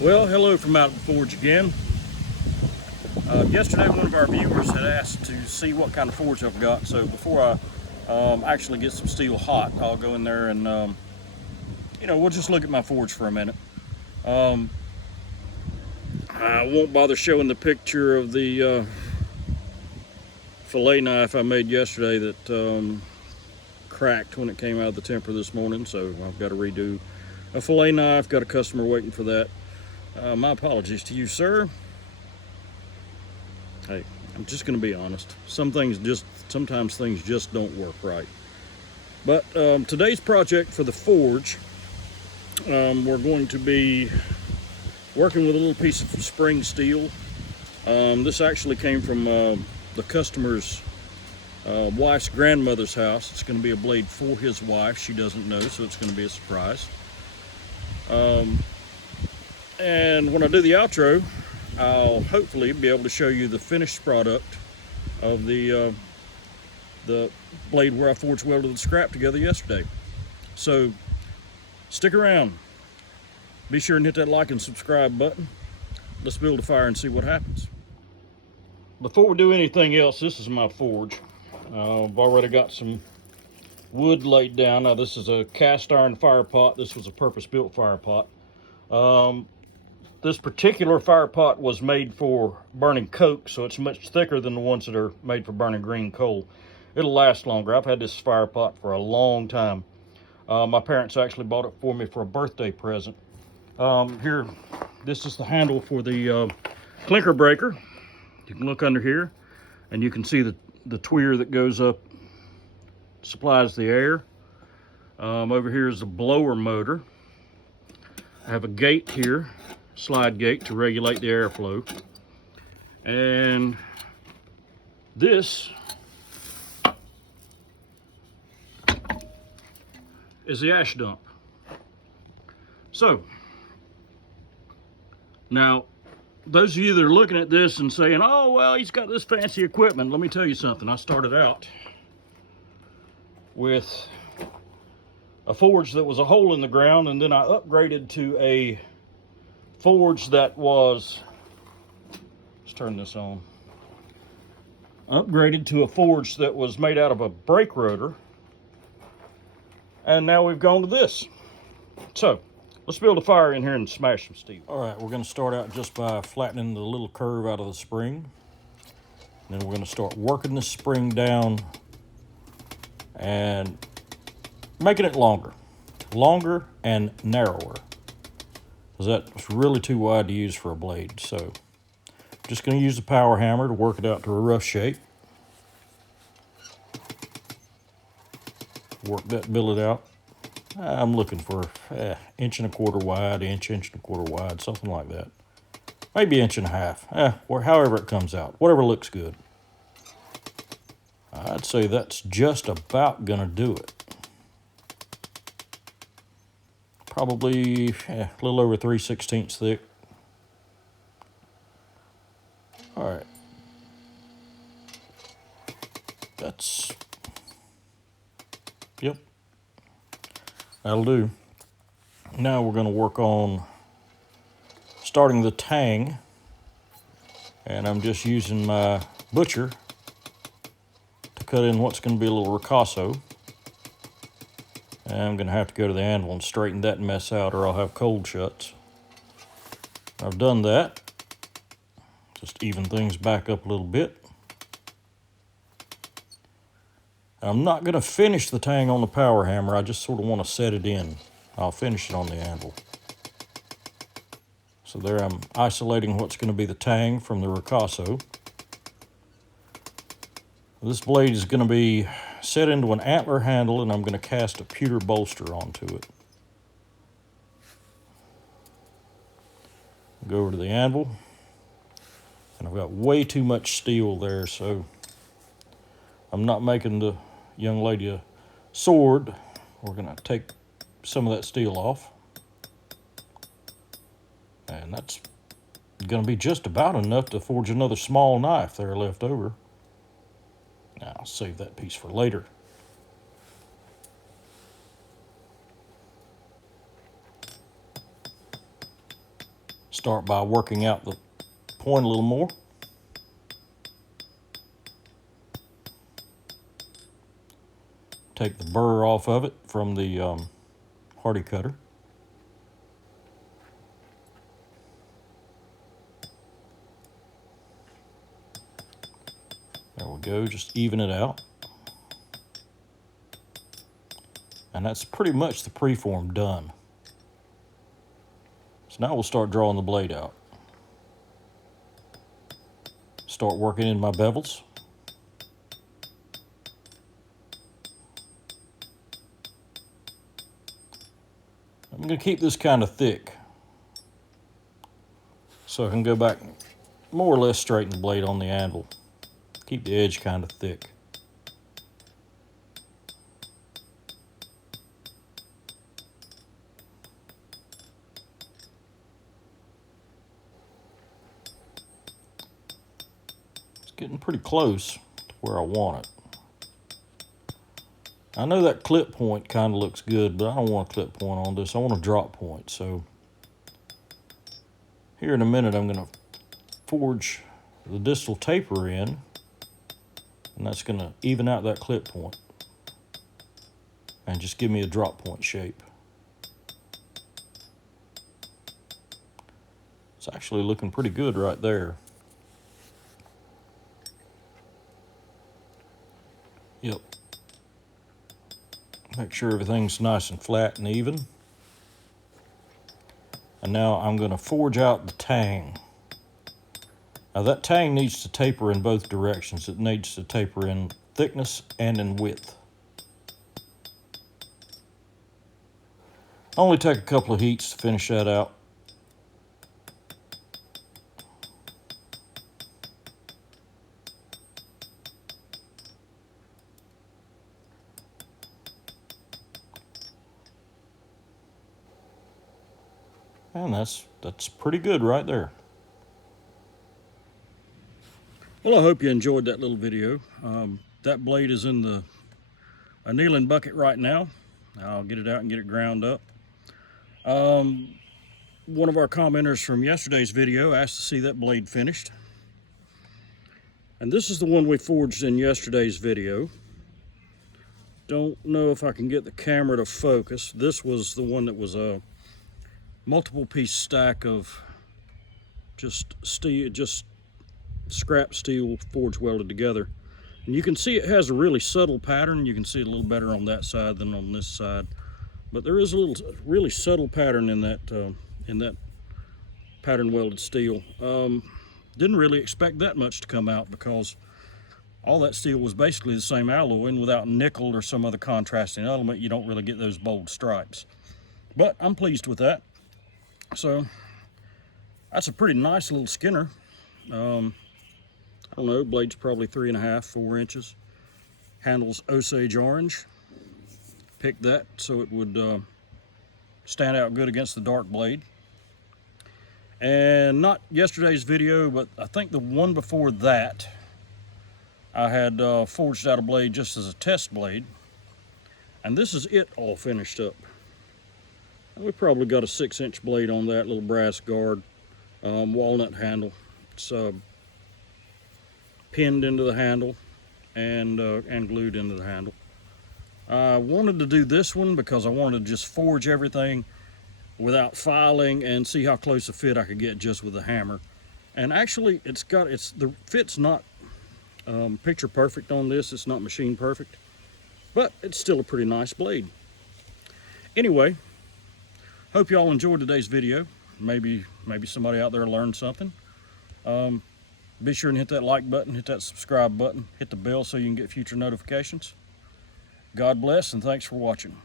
Well, hello from out at the forge again. Yesterday, one of our viewers had asked to see what kind of forge I've got. So before I actually get some steel hot, I'll go in there and we'll just look at my forge for a minute. I won't bother showing the picture of the fillet knife I made yesterday that cracked when it came out of the temper this morning. So I've got to redo a fillet knife. Got a customer waiting for that. My apologies to you, sir. Hey, I'm just going to be honest. Sometimes things just don't work right. But today's project for the forge, we're going to be working with a little piece of spring steel. This actually came from the customer's wife's grandmother's house. It's going to be a blade for his wife. She doesn't know, so it's going to be a surprise. And when I do the outro, I'll hopefully be able to show you the finished product of the blade where I forge welded the scrap together yesterday. So stick around. Be sure and hit that like and subscribe button. Let's build a fire and see what happens. Before we do anything else, this is my forge. I've already got some wood laid down. Now this is a cast iron fire pot. This was a purpose-built fire pot. This particular fire pot was made for burning coke, so it's much thicker than the ones that are made for burning green coal. It'll last longer. I've had this fire pot for a long time. My parents actually bought it for me for a birthday present. Here, this is the handle for the clinker breaker. You can look under here, and you can see the tweer that goes up, supplies the air. Over here is the blower motor. I have a gate here, slide gate to regulate the airflow. And this is the ash dump. So, now, those of you that are looking at this and saying, oh, well, he's got this fancy equipment, let me tell you something. I started out with a forge that was a hole in the ground, and then I upgraded to a forge that was, let's turn this on, upgraded to a forge that was made out of a brake rotor, and now we've gone to this. So let's build a fire in here and smash some steel. All right, we're going to start out just by flattening the little curve out of the spring. And then we're going to start working the spring down and making it longer and narrower, because that's really too wide to use for a blade. So just going to use the power hammer to work it out to a rough shape. Work that billet out. I'm looking for inch and a quarter wide, inch and a quarter wide, something like that. Maybe inch and a half, or however it comes out, whatever looks good. I'd say that's just about gonna do it. Probably a little over 3/16 thick. All right. Yep. That'll do. Now we're gonna work on starting the tang. And I'm just using my butcher to cut in what's gonna be a little ricasso. I'm going to have to go to the anvil and straighten that mess out, or I'll have cold shuts. I've done that. Just even things back up a little bit. I'm not going to finish the tang on the power hammer. I just sort of want to set it in. I'll finish it on the anvil. So there I'm isolating what's going to be the tang from the ricasso. This blade is going to be set into an antler handle, and I'm going to cast a pewter bolster onto it. Go over to the anvil, and I've got way too much steel there, so I'm not making the young lady a sword. We're going to take some of that steel off, and that's going to be just about enough to forge another small knife there left over. Now, I'll save that piece for later. Start by working out the point a little more. Take the burr off of it from the hardy cutter. There we go, just even it out. And that's pretty much the preform done. So now we'll start drawing the blade out. Start working in my bevels. I'm going to keep this kind of thick so I can go back and more or less straighten the blade on the anvil. Keep the edge kind of thick. It's getting pretty close to where I want it. I know that clip point kind of looks good, but I don't want a clip point on this. I want a drop point. So here in a minute, I'm going to forge the distal taper in, and that's going to even out that clip point and just give me a drop point shape. It's actually looking pretty good right there. Yep. Make sure everything's nice and flat and even. And now I'm going to forge out the tang. Now that tang needs to taper in both directions. It needs to taper in thickness and in width. Only take a couple of heats to finish that out. And that's pretty good right there. Well, I hope you enjoyed that little video. That blade is in the annealing bucket right now. I'll get it out and get it ground up. One of our commenters from yesterday's video asked to see that blade finished. And this is the one we forged in yesterday's video. Don't know if I can get the camera to focus. This was the one that was a multiple piece stack of just steel, just scrap steel forged welded together. And you can see it has a really subtle pattern. You can see it a little better on that side than on this side. But there is a little really subtle pattern in that pattern welded steel. Didn't really expect that much to come out because all that steel was basically the same alloy, and without nickel or some other contrasting element, you don't really get those bold stripes. But I'm pleased with that. So that's a pretty nice little skinner. I don't know, blade's probably 3.5, 4 inches. Handle's Osage orange. Picked that so it would stand out good against the dark blade. And not yesterday's video, but I think the one before that, I had forged out a blade just as a test blade. And this is it all finished up. We probably got a 6-inch blade on that little brass guard, walnut handle. It's pinned into the handle and glued into the handle. I wanted to do this one because I wanted to just forge everything without filing and see how close a fit I could get just with a hammer. And actually, the fit's not picture perfect on this. It's not machine perfect, but it's still a pretty nice blade. Anyway, hope you all enjoyed today's video. Maybe somebody out there learned something. Be sure and hit that like button, hit that subscribe button, hit the bell so you can get future notifications. God bless, and thanks for watching.